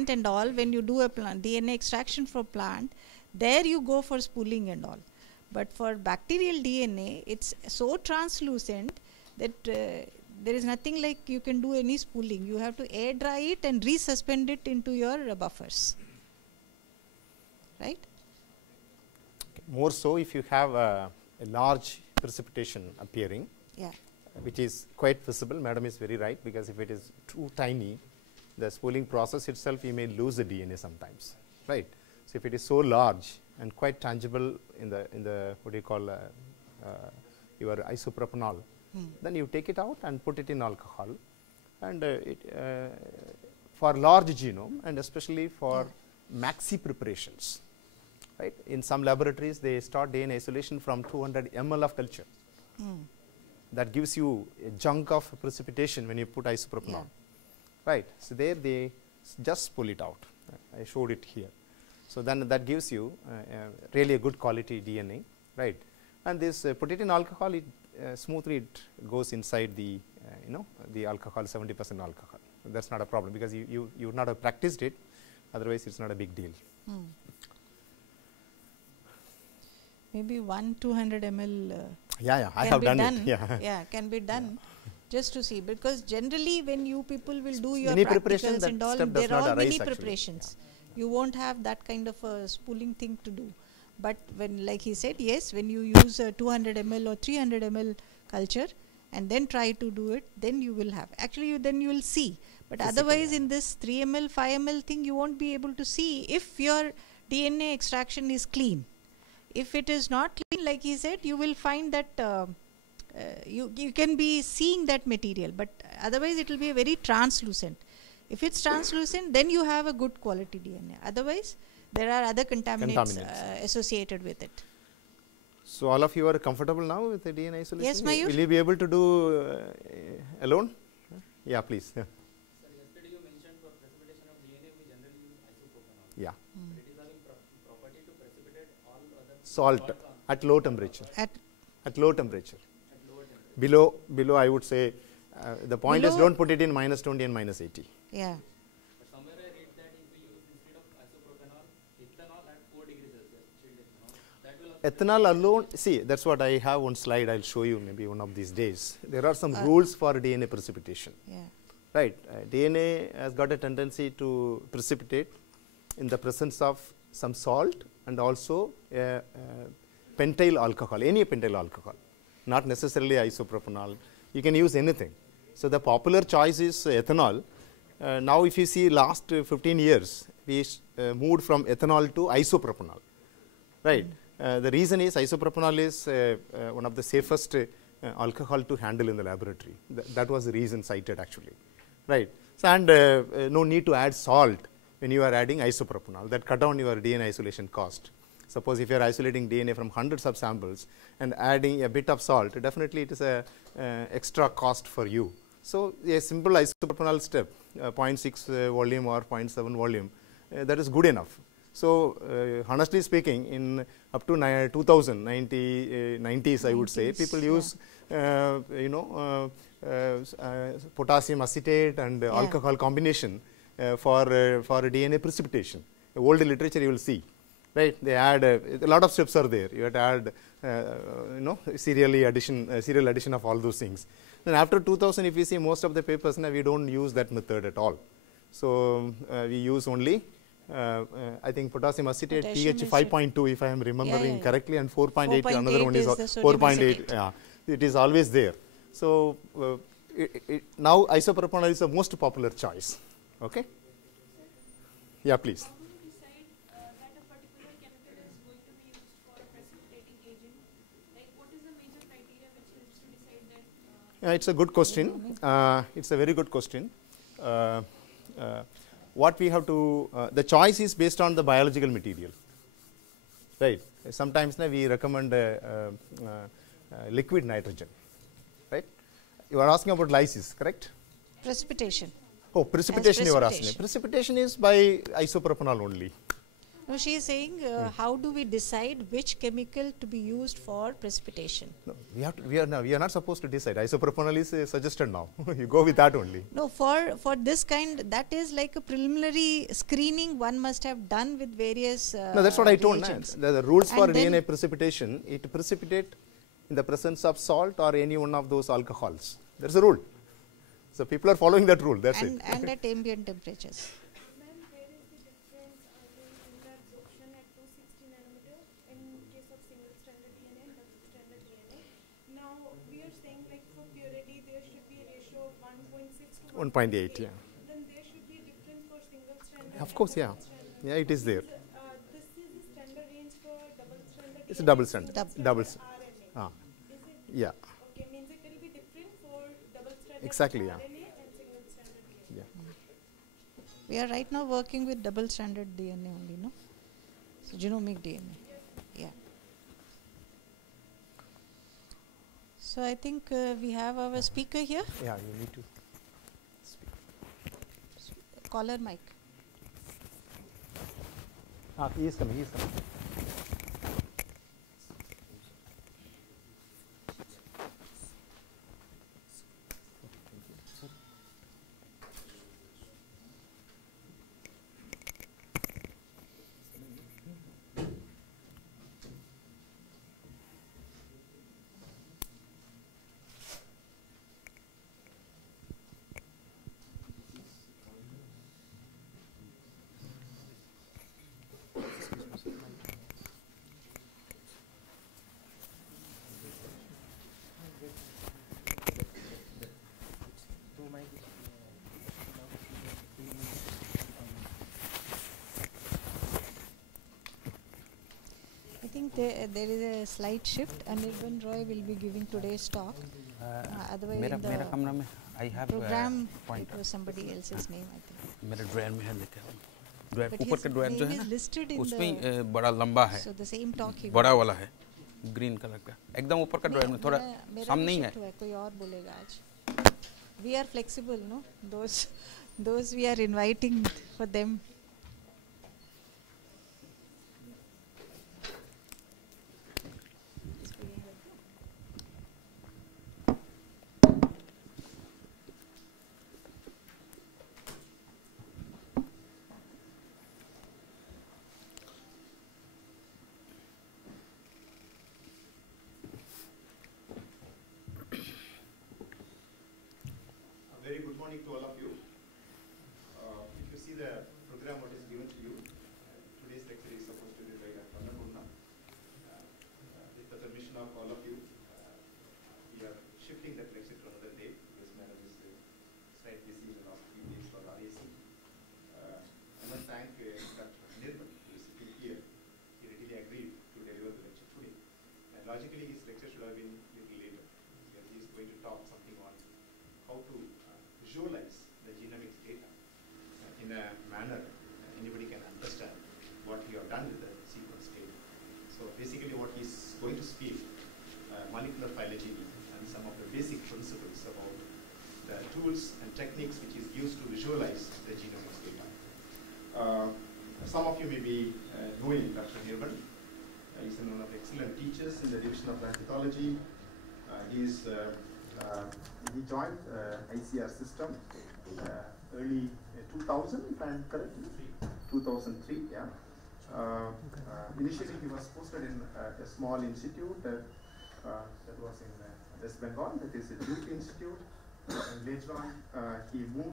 plant and all, when you do a DNA extraction for plant, there you go for spooling and all. But for bacterial DNA, it's so translucent that there is nothing like you can do any spooling. You have to air dry it and resuspend it into your buffers, right? More so if you have a large precipitation appearing, yeah, which is quite visible. Madam is very right, because if it is too tiny, the spooling process itself, you may lose the DNA sometimes, right? So if it is so large and quite tangible in the what do you call your isopropanol, then you take it out and put it in alcohol, and for large genome and especially for maxi preparations, right? In some laboratories, they start DNA isolation from 200 ml of culture. That gives you a chunk of precipitation when you put isopropanol, right? So there they just pull it out. I showed it here. So then that gives you really a good quality DNA, right? And this put it in alcohol, it smoothly it goes inside the the alcohol, 70% alcohol. That's not a problem, because you would not have practiced it. Otherwise, it's not a big deal. Maybe 200 ml. I have done it. Yeah, can be done. Just to see, because generally when you people will do your any preparation, practicals and all, there are are many preparations. You won't have that kind of a spooling thing to do. But when, like he said, yes, when you use a 200 ml or 300 ml culture and then try to do it, then you will have. Actually, then you will see. But otherwise, in this 3 ml, 5 ml thing, you won't be able to see if your DNA extraction is clean. If it is not clean, like he said, you will find that you can be seeing that material, but otherwise it will be very translucent. If it's translucent, then you have a good quality DNA. Otherwise, there are other contaminants. Associated with it. So all of you are comfortable now with the DNA isolation? Yes, Mayur. Will you be able to do alone? Yeah, please. Sir, yesterday you mentioned for precipitation of DNA, we generally use isopropanol. Yeah. But it is having property to precipitate all other Salt at low temperature. At low temperature. At lower temperature. Below I would say the point is don't put it in -20 and -80. Yeah. But somewhere I read that if we use instead of isopropanol, ethanol at 4 degrees Celsius, chilled ethanol, that will also ethanol alone, see, that's what I have one slide, I'll show you maybe one of these days. There are some rules for DNA precipitation. Yeah. Right. DNA has got a tendency to precipitate in the presence of some salt and also pentyl alcohol, any pentyl alcohol, not necessarily isopropanol. You can use anything. So the popular choice is ethanol. Now if you see last 15 years, we moved from ethanol to isopropanol, right? The reason is isopropanol is one of the safest alcohol to handle in the laboratory. That was the reason cited actually, right? So and no need to add salt when you are adding isopropanol. That cut down your DNA isolation cost. Suppose if you are isolating DNA from hundreds of samples and adding a bit of salt, definitely it is a extra cost for you. So a simple isopropanol step, 0.6 volume or 0.7 volume, that is good enough. So honestly speaking, in up to 90s, I would say, people use potassium acetate and alcohol combination for DNA precipitation. Old literature you will see, right? They add a lot of steps are there. You have to add serial addition of all those things. Then after 2000, if you see most of the papers, now we don't use that method at all. So we use only I think potassium acetate pH 5.2 if I am remembering correctly, and 4.8 another one is 4.8. Yeah, it is always there. So now isopropanol is the most popular choice. Okay. Yeah, please. How do you decide that a particular chemical is going to be used for a precipitating agent? Like, what is the major criteria which helps to decide that? It's a good question. It's a very good question. What we have to, the choice is based on the biological material, right? Sometimes we recommend liquid nitrogen, right? You are asking about lysis, correct? Precipitation. Oh, precipitation you are asking. Precipitation is by isopropanol only. No, she is saying how do we decide which chemical to be used for precipitation? No, we are not supposed to decide. Isopropanol is suggested now. You go with that only. No, for this kind, that is like a preliminary screening one must have done with various No, that's what I told. reagents. The rules for And then- DNA precipitation, it precipitate in the presence of salt or any one of those alcohols. There's a rule. So people are following that rule. That's it. and at ambient temperatures. Ma'am, where is the difference in the absorption at 260 nanometer in case of single stranded DNA and double stranded DNA? Now we are saying like for purity there should be a ratio of 1.6 to 1.8, yeah. Then there should be a difference for single stranded. Of course, yeah. Yeah, it is there. This is the standard range for double stranded. It's a double strand. Dou- Double. RNA. Ah, Is it? yeah, Okay, means it will be different for double stranded Exactly, yeah. RNA and single stranded DNA. yeah. We are right now working with double stranded DNA only, no? So genomic DNA. Yeah. So I think we have our speaker here. Yeah, you need to speak. Caller mic. He is coming. He is coming. I think there is a slight shift. Anirban Roy will be giving today's talk. Otherwise, मेरा in the मेरा कमरा में I have program, it pointer was somebody else's name, I think. मेरे dryer में है लिखा है dryer But ऊपर his का ड्रायर जो name है is ना listed in उसमें the. बड़ा लंबा है So the same talk he. बड़ा will- वाला है ग्रीन कलर का एकदम ऊपर का ड्रायर में थोड़ा मेरा सामने भी ही है shift हुआ है, कोई और बोलेगा आज. We are flexible, no? Those we are inviting for them. Very good morning to all of you. If you see the program what is given to you, today's lecture is supposed to be by Dr. Annapurna. With the permission of all of you, we are shifting that lecture to another day because madam is slightly busy in the last few days for RAC. I must thank Dr. Nirmal who is sitting here. He readily agreed to deliver the lecture today. And logically his lecture should have been a little later because he is going to talk something on how to visualize the genomics data in a manner anybody can understand what we have done with the sequence data. So basically what he's going to speak molecular phylogeny and some of the basic principles about the tools and techniques which is used to visualize the genomics data. Some of you may be knowing Dr. Nirmal. He's one of the excellent teachers in the division of plant pathology. He joined ICR system early 2000, if I am correct. 2003, yeah. Initially, he was posted in a small institute that was in West Bengal, that is a Duke Institute. And later on, he moved